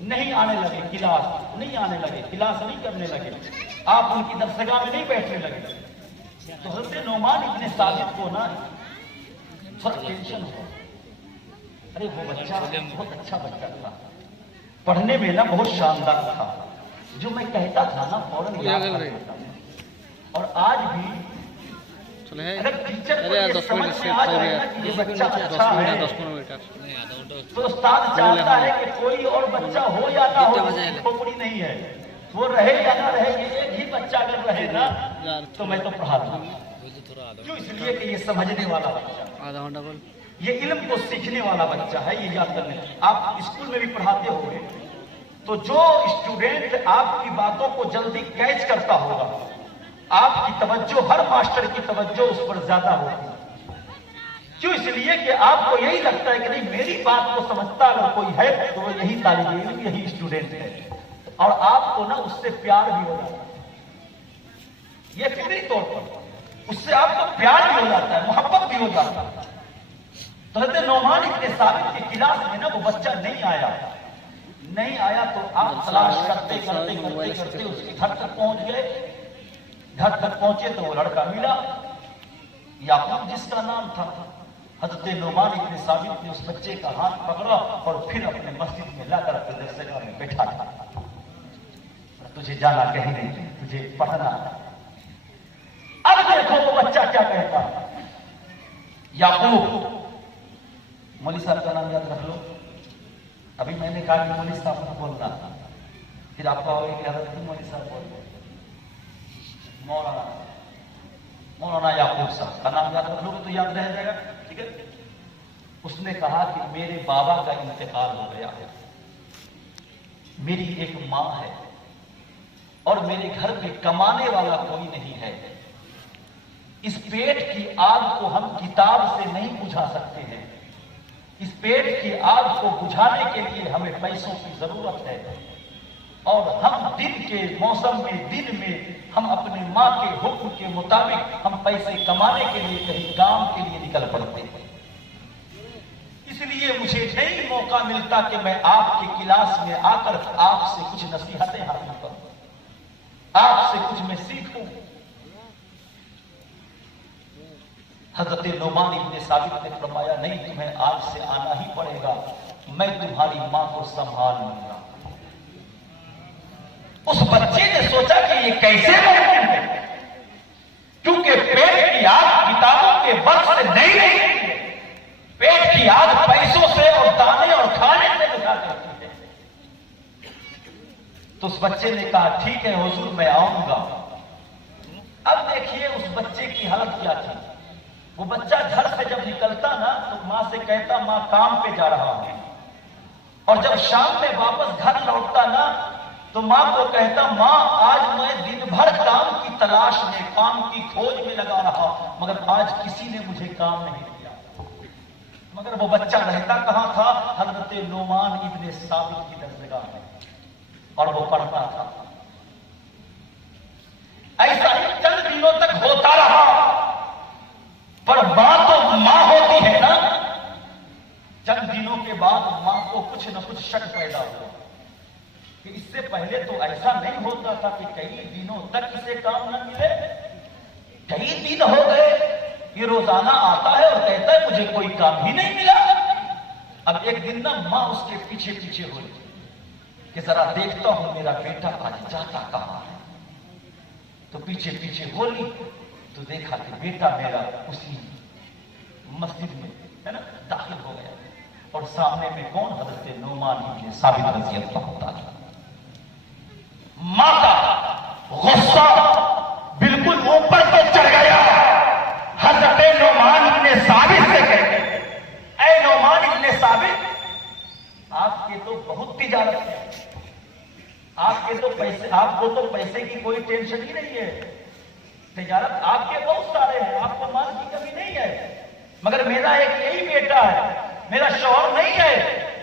نہیں آنے لگے کلاس نہیں کرنے لگے، آپ ان کی درسگاہ میں نہیں بیٹھنے لگے، تو حضرت نعمان ابن ثابت کو نا تھوڑا ٹینشن ہوا، ارے وہ بچہ بہت اچھا بچہ تھا، پڑھنے میں نا بہت شاندار تھا، جو میں کہتا تھا نا فوراً یاد کر لیتا تھا، اور آج بھی اگر ٹیچر کو یہ سمجھ میں آ جائے نا کہ یہ بچہ اچھا ہے تو استاد چاہتا ہے کہ کوئی اور بچہ ہو یا نہ ہو، کھوپڑی نہیں ہے، وہ رہے یا نہ رہے، یہ ایک ہی بچہ اگر رہے نا تو میں تو پڑھاتا ہوں، کیوں؟ اس لیے کہ یہ سمجھنے والا بچہ، یہ علم کو سیکھنے والا بچہ ہے، یہ یاد کرنے۔ آپ اسکول میں بھی پڑھاتے ہوں گے تو جو اسٹوڈنٹ آپ کی باتوں کو جلدی کیچ کرتا ہوگا، آپ کی توجہ، ہر ماسٹر کی توجہ اس پر زیادہ ہوتی ہے، کیوں؟ اس لیے کہ آپ کو یہی لگتا ہے کہ نہیں میری بات کو سمجھتا اگر کوئی ہے تو وہ یہی طالب علم، یہی اسٹوڈنٹ ہے، اور آپ کو نا اس سے پیار بھی ہو جاتا ہے، یہ فطری طور پر اس سے آپ کو پیار بھی ہو جاتا ہے، محبت بھی ہو جاتا ہے۔ تو حضرت نعمان ابن ثابت کی کلاس میں نا وہ بچہ نہیں آیا تو آپ تلاش کرتے اس کے گھر تک پہنچ گئے، گھر تک پہنچے تو وہ لڑکا ملا، یعقوب جس کا نام تھا۔ حضرت نعمان ابن ثابت نے اس بچے کا ہاتھ پکڑا اور پھر اپنے مسجد میں لا کر اپنے درسگاہ میں بیٹھا تھا، تجھے جانا کہیں نہیں، تجھے پڑھنا۔ اب دیکھو وہ بچہ کیا کہتا، یعقوب، مولوی صاحب کا نام یاد رکھ لو، ابھی میں نے کہا کہ مولوی صاحب کو بولنا، پھر آپ کا ہوگا کہ حضرت مولوی صاحب بول رہے، مولانا یعقوب صاحب کا نام یاد رکھ لو گے تو یاد رہ جائے گا، ٹھیک ہے؟ اس نے کہا کہ میرے بابا کا انتقال ہو گیا ہے، میری ایک ماں ہے اور میرے گھر میں کمانے والا کوئی نہیں ہے، اس پیٹ کی آگ کو ہم کتاب سے نہیں بجھا سکتے ہیں، اس پیٹ کی آگ کو بجھانے کے لیے ہمیں پیسوں کی ضرورت ہے، اور ہم دن کے موسم میں، دن میں ہم اپنے ماں کے حکم کے مطابق ہم پیسے کمانے کے لیے کہیں کام کے لیے نکل پڑتے ہیں، اس لیے مجھے نہیں موقع ملتا کہ میں آپ کی کلاس میں آ کر آپ سے کچھ نصیحتیں حاصل کروں، آپ سے کچھ میں سیکھوں۔ حضرت نعمان ابن ثابت نے فرمایا نہیں، تمہیں آج سے آنا ہی پڑے گا، میں تمہاری ماں کو سنبھال لوں گا۔ اس بچے نے سوچا کہ یہ کیسے ممکن ہے، کیونکہ پیٹ کی آگ کتابوں کے بل سے نہیں رہتی ہے، پیٹ کی آگ پیسوں سے اور دانے اور کھانے سے بجھا جاتی ہے۔ تو اس بچے نے کہا ٹھیک ہے حضور میں آؤں گا۔ اب دیکھیے اس بچے کی حالت کیا تھی، وہ بچہ گھر سے جب نکلتا نا تو ماں سے کہتا ماں کام پہ جا رہا ہوں، اور جب شام میں واپس گھر لوٹتا نا تو ماں کو کہتا ماں آج میں دن بھر کام کی تلاش میں، کام کی کھوج میں لگا رہا، مگر آج کسی نے مجھے کام نہیں دیا۔ مگر وہ بچہ رہتا کہاں تھا؟ حضرت نعمان ابن ثابت کی درسگاہ میں، اور وہ پڑھتا تھا۔ ایسا ہی چند دنوں تک ہوتا رہا، پر ماں تو ماں ہوتی ہے نا، چند دنوں کے بعد ماں کو کچھ نہ کچھ شک پیدا ہوا کہ اس سے پہلے تو ایسا نہیں ہوتا تھا کہ کئی دنوں تک اسے کام نہ ملے، کئی دن ہو گئے یہ روزانہ آتا ہے اور کہتا ہے مجھے کوئی کام ہی نہیں ملا۔ اب ایک دن نا ماں اس کے پیچھے پیچھے ہوئی کہ ذرا دیکھتا ہوں میرا بیٹا آج جاتا کہاں ہے، تو پیچھے پیچھے بولی تو دیکھا کہ بیٹا میرا اسی مسجد میں ہے نا داخل ہو گیا، اور سامنے میں کون؟ حضرت نعمان ابن ثابت رضی اللہ تعالی۔ ماں کا غصہ بالکل اوپر پہ چڑھ گیا، حضرت نعمان ابن ثابت سے کہتے اے نعمان ابن ثابت، آپ کے تو بہت تجارت ہے، آپ کو تو پیسے کی کوئی ٹینشن ہی نہیں ہے، تجارت آپ کے بہت سارے ہیں، آپ کو مال کی کمی نہیں ہے، مگر میرا ایک یہی بیٹا ہے، میرا شوہر نہیں ہے،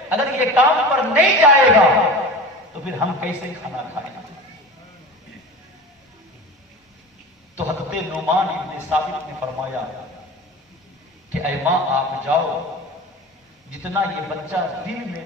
اگر یہ کام پر نہیں جائے گا تو پھر ہم کیسے کھانا کھائیں گے؟ تو حضرت نعمان ابن ثابت نے فرمایا کہ اے ماں آپ جاؤ، جتنا یہ بچہ دن میں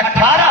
18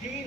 3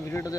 ভিডিওটাতে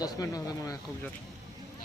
10 মিনিট হবে মনে হয় খুব জোর।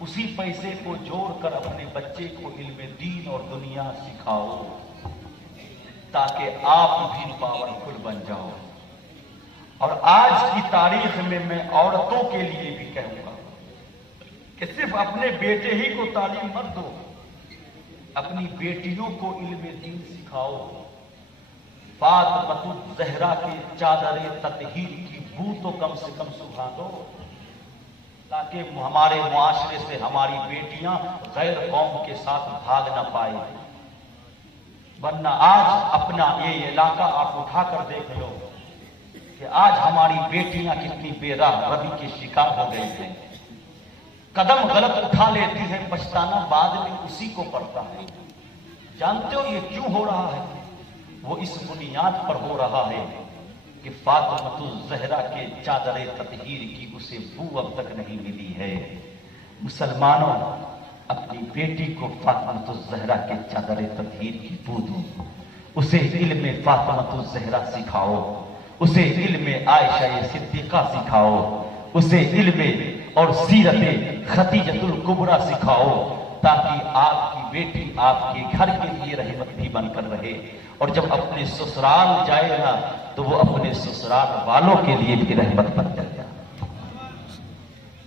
اسی پیسے کو جوڑ کر اپنے بچے کو علم دین اور دنیا سکھاؤ تاکہ آپ بھی پاورفل بن جاؤ. اور آج کی تاریخ میں عورتوں کے لیے بھی کہوں گا کہ صرف اپنے بیٹے ہی کو تعلیم مت دو، اپنی بیٹیوں کو علم دین سکھاؤ. فاطمہ الزہرا کے چادر تطہیر کی بو تو کم سے کم سکھا دو تاکہ ہمارے معاشرے سے ہماری بیٹیاں غیر قوم کے ساتھ بھاگ نہ پائے. ورنہ آج اپنا یہ علاقہ آپ اٹھا کر دیکھ لو کہ آج ہماری بیٹیاں کتنی بے راہ روی کے شکار ہو گئی ہیں. قدم غلط اٹھا لیتی ہے، پچھتانا بعد میں اسی کو پڑتا ہے. جانتے ہو یہ کیوں ہو رہا ہے؟ وہ اس بنیاد پر ہو رہا ہے کہ فاطمہ الزہرا کے چادر تطہیر کی اسے بو اب تک نہیں ملی ہے. مسلمانوں، اپنی بیٹی کو فاطمہ الزہرا کے چادر تطہیر کی بو دو، اسے علم فاطمہ الزہرا سکھاؤ، اسے علم عائشہ صدیقہ سکھاؤ، اسے علم اور سیرت خدیجۃ الکبریٰ سکھاؤ تاکہ آپ کی بیٹی آپ کے گھر کے لیے رحمت بھی بن کر رہے، اور جب اپنے سسرال جائے نا تو وہ اپنے سسرال والوں کے لیے بھی رحمت بن جائے.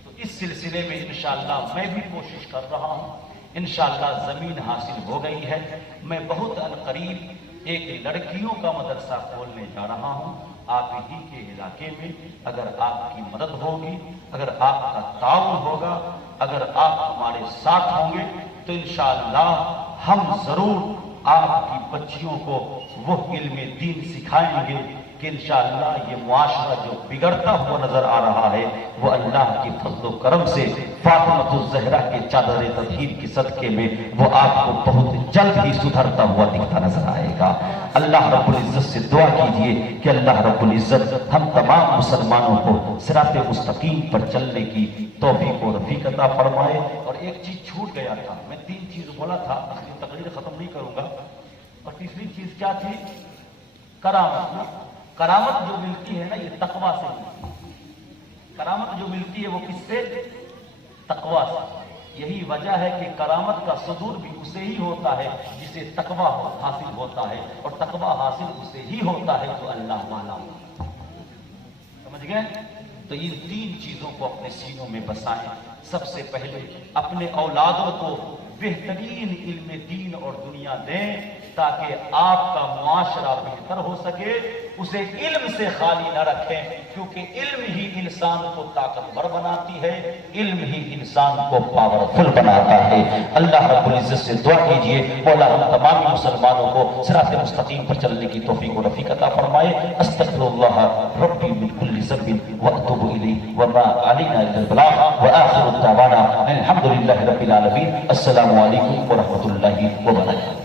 تو اس سلسلے میں انشاءاللہ میں بھی کوشش کر رہا ہوں. انشاءاللہ زمین حاصل ہو گئی ہے. میں بہت عنقریب ایک لڑکیوں کا مدرسہ کھولنے جا رہا ہوں آپ ہی کے علاقے میں. اگر آپ کی مدد ہوگی، اگر آپ کا تعاون ہوگا، اگر آپ ہمارے ساتھ ہوں گے تو انشاءاللہ ہم ضرور آپ کی بچیوں کو وہ علم دین سکھائیں گے کہ انشاءاللہ یہ معاشرہ جو بگڑتا ہوا نظر آ رہا ہے وہ اللہ کے فضل و کرم سے فاطمہ الزہرا کے چادر تطہیر کے صدقے میں وہ آپ کو بہت جلد ہی سدھرتا ہوا دکھتا نظر آئے گا. اللہ رب العزت سے دعا کیجئے کہ اللہ رب العزت ہم تمام مسلمانوں کو صراط مستقیم پر چلنے کی توفیق و رفیق عطا فرمائے. اور ایک چیز چھوٹ گیا تھا، میں 3 چیز بولا تھا، اپنی تقریر ختم نہیں کروں گا. اور تیسری چیز کیا تھی؟ کرامت. کرامت جو ملتی ہے نا یہ تقویٰ سے ملتی ہے. کرامت جو ملتی ہے وہ کس سے؟ تقویٰ سے. یہی وجہ ہے کہ کرامت کا صدور بھی اسے ہی ہوتا ہے جسے تقویٰ حاصل ہوتا ہے، اور تقویٰ حاصل اسے ہی ہوتا ہے جو اللہ والا ہوتا ہے. سمجھ گئے؟ تو ان 3 چیزوں کو اپنے سینوں میں بسائیں. سب سے پہلے اپنے اولادوں کو بہترین علم دین اور دنیا دیں تاکہ آپ کا معاشرہ بہتر ہو سکے. اسے علم سے خالی نہ رکھیں کیونکہ علم ہی انسان کو طاقتور بناتی ہے، علم ہی انسان کو پاورفل بناتا ہے. اللہ رب العزت سے دعا کیجئے مولا ہم تمام مسلمانوں کو صراط مستقیم پر چلنے کی توفیق و رفیق عطا فرمائے. استغفر اللہ ربی من کل ذنب واتوب الیہ وما علینا الا البلاغ وآخر دعوانا الحمد للہ رب العالمین. السلام علیکم ورحمۃ اللہ وبرکاتہ.